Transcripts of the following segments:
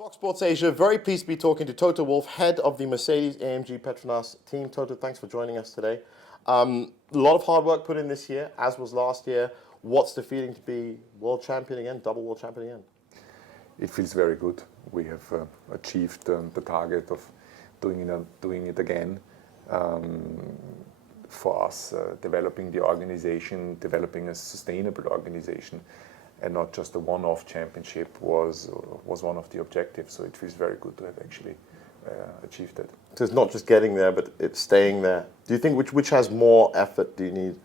Fox Sports Asia, very pleased to be talking to Toto Wolff, head of the Mercedes AMG Petronas team. Toto, thanks for joining us today. A lot of hard work put in this year, as was last year. What's the feeling to be world champion again, double world champion again? It feels very good. We have achieved the target of doing it again. For us, developing the organization, developing a sustainable organization, and not just a one-off championship was one of the objectives. So it feels very good to have actually achieved that. So it's not just getting there, but it's staying there. Do you think which has more effort do you need?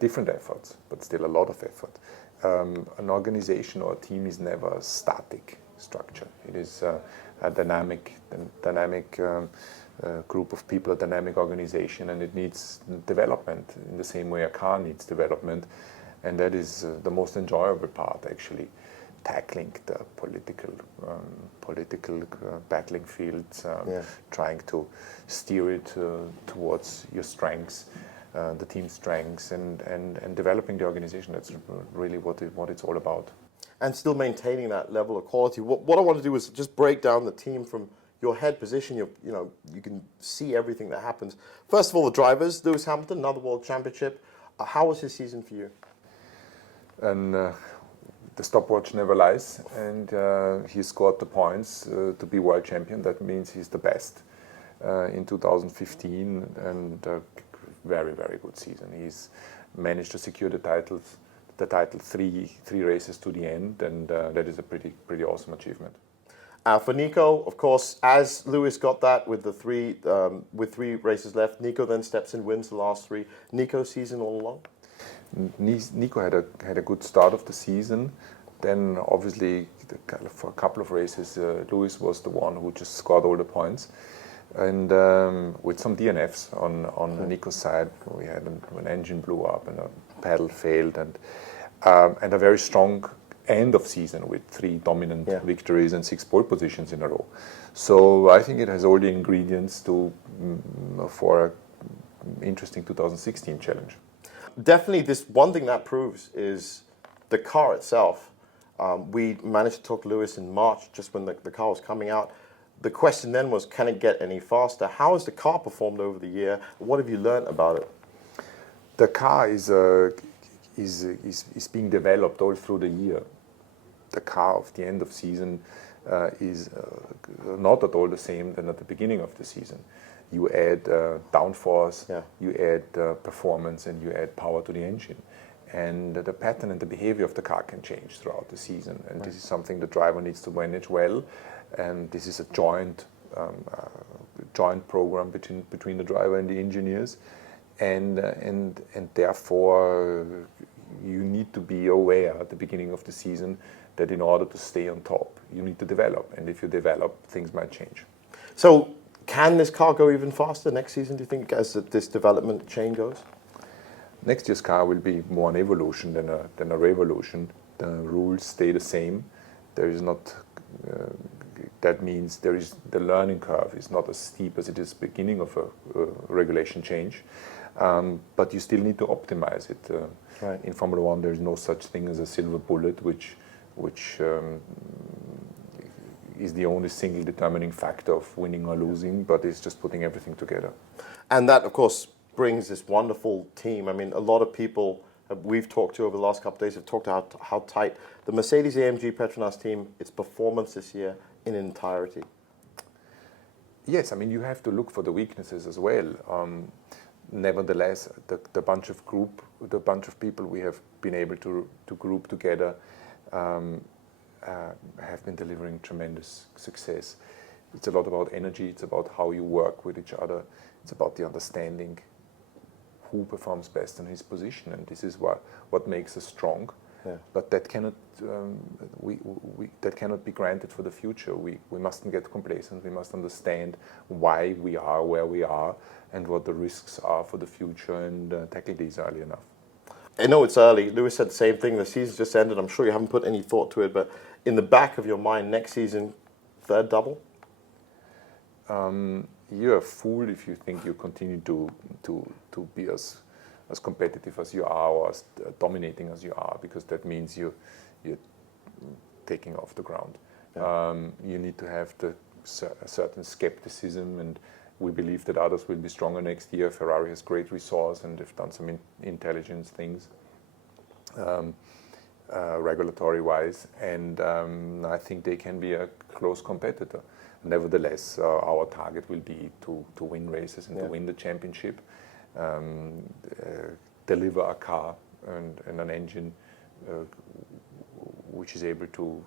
Different efforts, but still a lot of effort. An organization or a team is never a static structure. It is a dynamic group of people, a dynamic organization, and it needs development in the same way a car needs development. And that is the most enjoyable part, actually, tackling the political battling fields, trying to steer it towards your strengths, the team's strengths, and developing the organization. That's really what it's all about. And still maintaining that level of quality. What I want to do is just break down the team from your head position. You can see everything that happens. First of all, the drivers. Lewis Hamilton, another world championship. How was his season for you? And the stopwatch never lies, and he scored the points to be world champion. That means he's the best in 2015, and very, very good season. He's managed to secure the title three races to the end, and that is a pretty awesome achievement. For Nico, of course, as Lewis got that with three races left, Nico then steps in, wins the last three. Nico's season all along? Nico had a good start of the season. Then obviously for a couple of races, Lewis was the one who just scored all the points. And with some DNFs on Nico's side, we had an engine blew up and a pedal failed, and a very strong end of season with 3 dominant victories and 6 pole positions in a row. So I think it has all the ingredients for an interesting 2016 challenge. Definitely, this one thing that proves is the car itself. We managed to talk to Lewis in March, just when the car was coming out. The question then was, can it get any faster? How has the car performed over the year? What have you learned about it? The car is being developed all through the year. The car of the end of season is not at all the same than at the beginning of the season. You add downforce, you add performance, and you add power to the engine. And the pattern and the behavior of the car can change throughout the season. And this is something the driver needs to manage well. And this is a joint program between the driver and the engineers. And therefore, you need to be aware at the beginning of the season that in order to stay on top, you need to develop. And if you develop, things might change. So, can this car go even faster next season, do you think, as this development chain goes? Next year's car will be more an evolution than a revolution. The rules stay the same. There is not. That means the learning curve is not as steep as it is beginning of a regulation change, but you still need to optimize it. In Formula One, there is no such thing as a silver bullet, which is the only single determining factor of winning or losing, but it's just putting everything together. And that, of course, brings this wonderful team. I mean, a lot of people we've talked to over the last couple of days have talked about how tight the Mercedes AMG Petronas team, its performance this year in entirety. Yes, I mean, you have to look for the weaknesses as well. Nevertheless, the bunch of people we have been able to group together have been delivering tremendous success. It's a lot about energy, it's about how you work with each other, it's about the understanding who performs best in his position, and this is what makes us strong. But that cannot that cannot be granted for the future. We mustn't get complacent. We must understand why we are where we are and what the risks are for the future, and tackle these early enough. I know it's early. Lewis said the same thing. The season's just ended. I'm sure you haven't put any thought to it, but in the back of your mind, next season, third double? You're a fool if you think you continue to be as competitive as you are, or as dominating as you are, because that means you're taking off the ground. You need to have a certain skepticism, and we believe that others will be stronger next year. Ferrari has great resource, and they've done some intelligent things, regulatory-wise, and I think they can be a close competitor. Nevertheless, our target will be to win races and to win the championship, deliver a car and an engine which is able to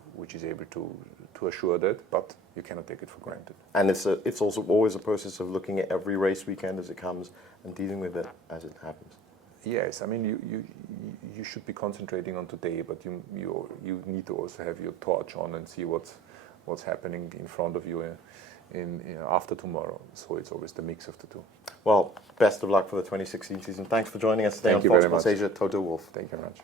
assure that, but you cannot take it for granted. And it's also always a process of looking at every race weekend as it comes and dealing with it as it happens. Yes, I mean you should be concentrating on today, but you need to also have your torch on and see what's happening in front of you after tomorrow. So it's always the mix of the two. Well, best of luck for the 2016 season. Thanks for joining us today on Fox Sports Asia, Toto Wolff. Thank you very much.